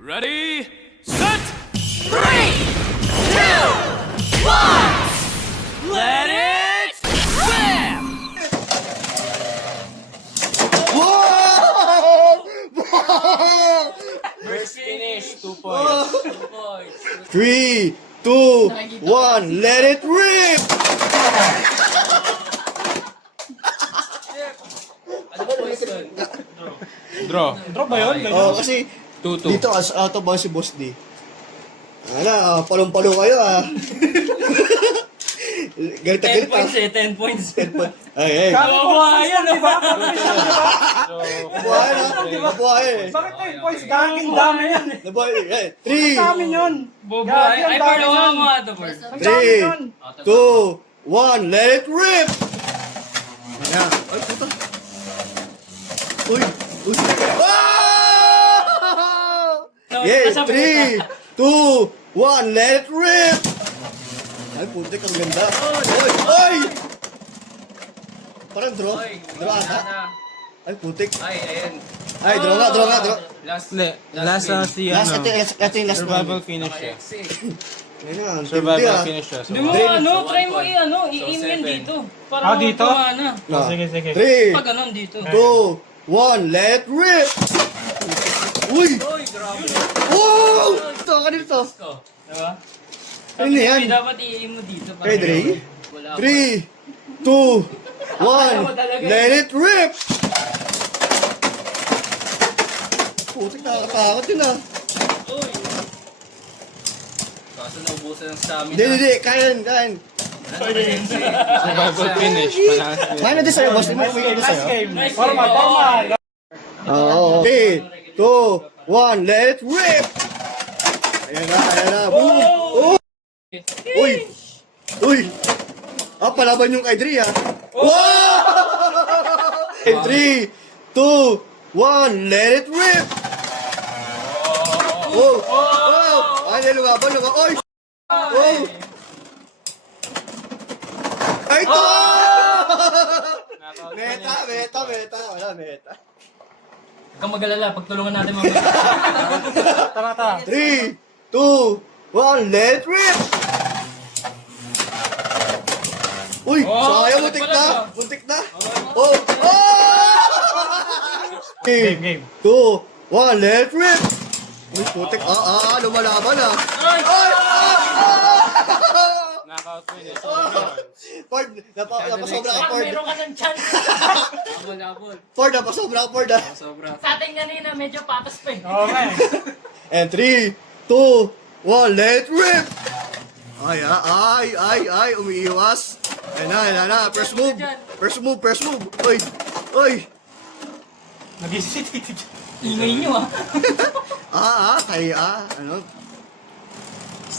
Ready, set! 3, 2, 1! Let it rip! First finish, 2 points. 3, 2, 1, let it rip! Ano po yun? Draw. Draw ba yun? Oh, kasi 2-2. dito as out of bounds si Boss D. Palong-palong kayo Galit na 10 galit points eh, 10 points. Ay. Kawawa yan eh. Nabuhay na. Nabuhay. Bakit 10 points? Gaging dami yan eh. Nabuhay. Ang dami 3, yun. Bobo. Gagi, ang Ay, dami pero nawa nun. mo ato, Bert. Ang dami 3, yun. 2, 1, let it rip! Ayan. Ay, puta. Uy. Uy. Ah! Yeah, 3, 2, 1, let it rip! Ay, putik, ang ganda. Ay! Ay! Parang draw. Draw ata. Ay, putik. Ay, ayun. Ay, draw nga, draw nga, draw. Last, Hindi, last na si Last, ano. ito yung last Survival namin. finish siya. Ayun na, ang tindi Survival ah. finish siya. So, Hindi mo try mo i-aim yan dito. Para dito? kumana. Ah. Sige, sige. 3, Pag ganun dito. 2, 1, let it rip! Uy! Uy, grabe. Wow! Ito, kanina to. Diba? Ano na yan? Dapat i-aim mo dito. Okay, Dre? Wala 3, 2, 1, let it rip! Putik, nakakatakot yun ah. Uy. Kaso naubusan ng stamina. Hindi, kayan. survival finish. Panaas niya. Kaya na din sa'yo, boss. May uwi ko Last sa'yo. game. Nice Formal, game. formal. Oo. 3, 2, 1, let it rip! Ayan na. Boom! Uy! Uy! Palaban yung kay Dre ah. Wow! 3, 2, 1, let it rip! Wow! Wow! Ay, lumaban. Oy! Wow! Ay, ito! Meta. Wala, meta. Huwag kang mag-alala, pagtulungan natin mamaya. Tara. 3, 2, 1, let it rip! Uy, sayang, muntik na. Oh! 3, Game. 2, 1, let it rip! Uy, putik. Lumalaban ah. Ay! Knockout finish. Ford, napasobra ka, Ford. Meron ka ng chance. Abol. Ford, napasobra ka, Ford ah. Sobra. Sa atin kanina, medyo patas pa eh. Oo nga eh. And 3, 2, 1, let it rip! Ay, umiiwas. Ayun na. First move. Uy. Nag-isisiti. Ingay nyo Ano?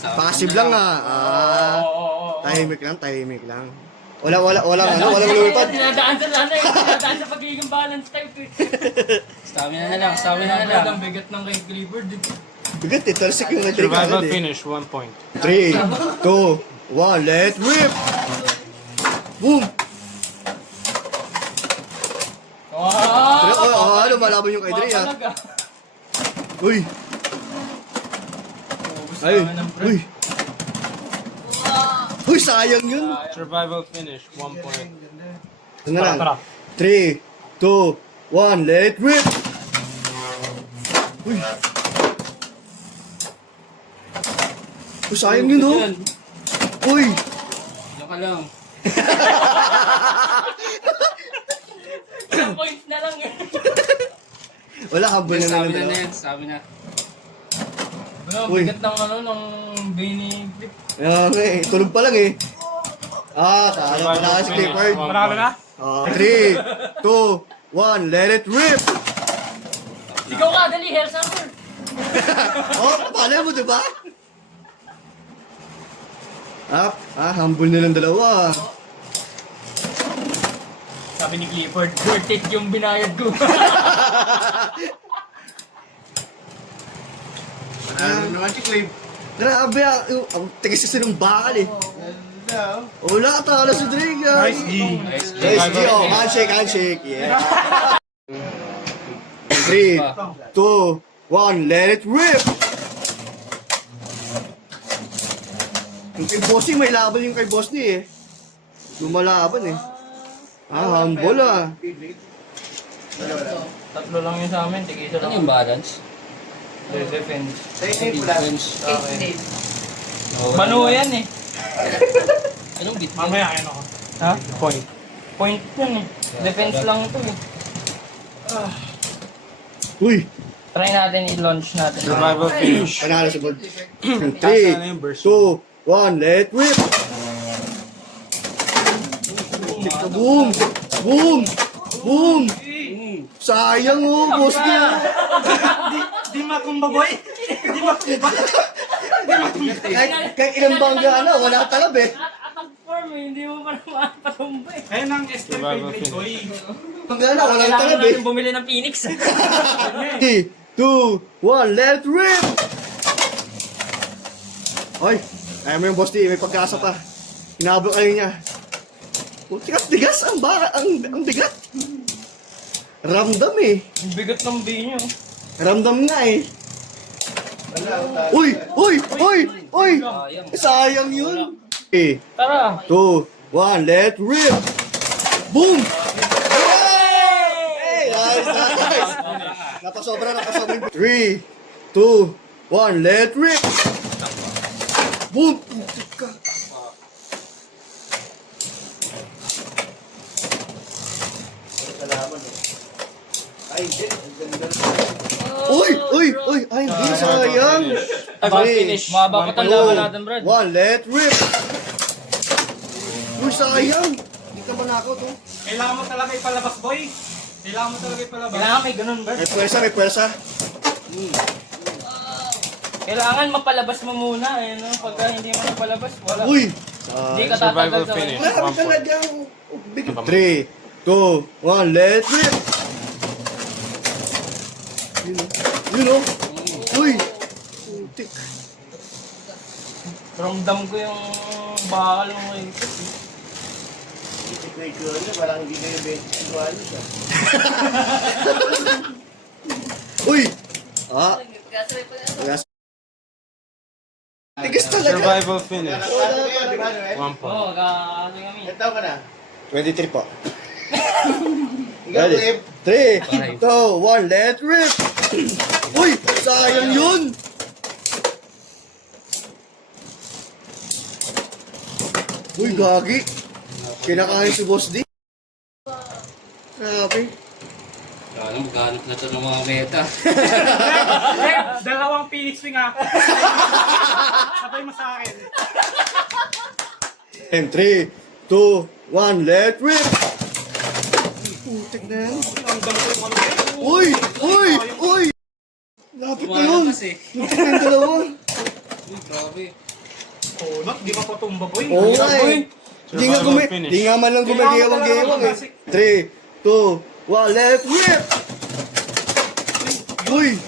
Passive lang Tahimik lang. Walang lumipad. Dinadaan sa pagiging balance type eh. Stamina na lang. Ang bigat ng kay Clifford. Bigat eh, talsik yung Survival nag-trigger. finish, 1 point. 3, 2, 1, let it rip! Boom! Lumalaban yung kay Dre ah. Uy! Uy, sayang yun! Survival finish, 1 point. Ano na lang? Tara. 3, 2, 1, let it rip! Uy! Uy, sayang yun oh! Uy! Diyan ka lang. Isang points na lang eh. Wala, habol na lang Stamina na dalawa. yan, stamina. Uy. Bigat ng Benny Clip. Tulog pa lang eh. Talo pala si Clifford. Maralo na? 3, 2, 1, let it rip! Ikaw ka, dali, hair sample. Paano mo, diba? Humble na lang dalawa. Sabi ni Clifford, worth it yung binayad ko. Naman si Cliff. Grabe ang tigas kasi ng bakal eh. Wala, talo si Drake ah. Nice G. Nice G, handshake. Yeah. 3, 2, 1, let it rip! Yung kay Bossy, may laban yung kay Bossy eh. Lumalaban eh. Humble ah. Tatlo lang yun sa amin, tigisa lang. Ano yung balance? Defense. Defense. Okay. Bano yan eh. Anong bit? Mamaya, ayun ako. Ha? Point. Point yun eh. Defense lang ito eh. Uy! Try natin i-launch natin. Survival finish. Panalo sa board. Taas na yung 3, burst. 2, 1, let it rip! Boom! Boom! Boom! Sayang oh, boss niya! Di makumba, boy. Di makumba. Kahit ilang bangga na, wala talab eh. At ang form eh, hindi mo pa naman patumba eh. Ayun ang STM Survival favorite, boy. Bangga na, walang Kailangan talab eh. natin bumili ng Phoenix. 3, 2, 1, let it rip! Oy, kaya mo yung boss di, may pagkasa pa. Hinablo kayo niya. Tigas-tigas ang bigat. Ramdam eh. Ang bigat ng B nyo. Ramdam nga eh. Uy! Uy! Uy! Uy! Sayang yun. 3, Tara. 2, 1, let it rip! Boom! Hey! Nice, nice! Napasobra. 3, 2, 1, let it rip! Boom! Putik ka. Uy! Uy! Uy! Ay, hindi sayang! Survival finish. Mahaba pa itong laban natin, Brad. 1, let it rip! Uy, sayang! Hindi ka manakaw to. Kailangan mo talaga ipalabas, boy. Kailangan mo talaga ipalabas. Kailangan may ganun, Brad. May pwersa, may pwersa. Kailangan mapalabas mo muna eh, no? Pagka hindi mo napalabas, wala. Uy! Hindi ka Survival tatagal sa finish. Marami 1 point. talagang big. 3, 2, 1, let it rip! Yun o. Uy! Putik. Ramdam ko yung bakal mo ngayon. Uy! Tigas talaga. Survival finish. 1 point. Oo, ano kami. 23 po. Ready? 3, 2, 1, let it rip! Uy! Sayang yun! Uy, gagi! Kinakain si Boss D. Grabe. Ano, maghanap na ito ng mga meta. Dalawang Phoenix wing ha. Sabay mo sa akin. And 3, 2, 1, let it rip! Putik na yan. Uy! Uy! Uy! Lapit na yun! Lumalabas eh. Lapit na yung dalawa. Uy, grabe. Oh, not, di ka patumba, boy. Oo nga eh. Di nga, Survival finish. di nga man lang gumagewang-gewang eh. 3, 2, 1, let it rip! Uy!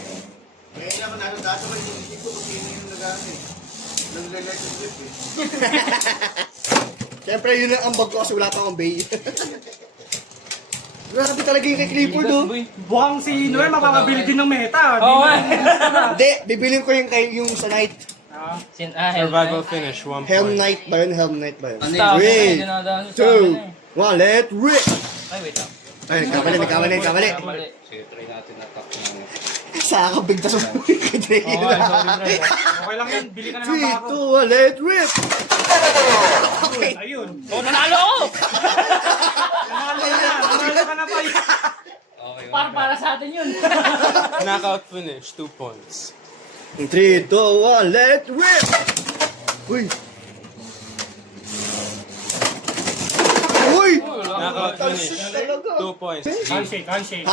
Siyempre, yun ang ambag ko kasi wala pa akong bay. Grabe talaga yung kay Clifford, oh. Buhang si Noel, mapapabili din ng meta. Oo nga. Hindi, bibilin ko yung kay yung sa night. Survival finish. 1 Helm point. Knight ba yun? Helm Knight ba yun? Ano Stop. Three, Dinadaan sa amin eh. 2, 1, let it rip! Ay, wait lang. Ay, kamali. Mali. Sige, try natin attack na. Saka bigta sa buhay kay Dre. Okay, sorry, Brad. Okay lang yan, bili ka na ng 3, bako. 2, 1, let it rip! Ayun. Oh, nanalo ako! Nanalo ka na pa yun. Okay, Para sa atin yun. Knockout finish. 2 points. 3, 2, 1, let it rip! Uy! Uy! Knockout finish. 2 points. Handshake. Handshake.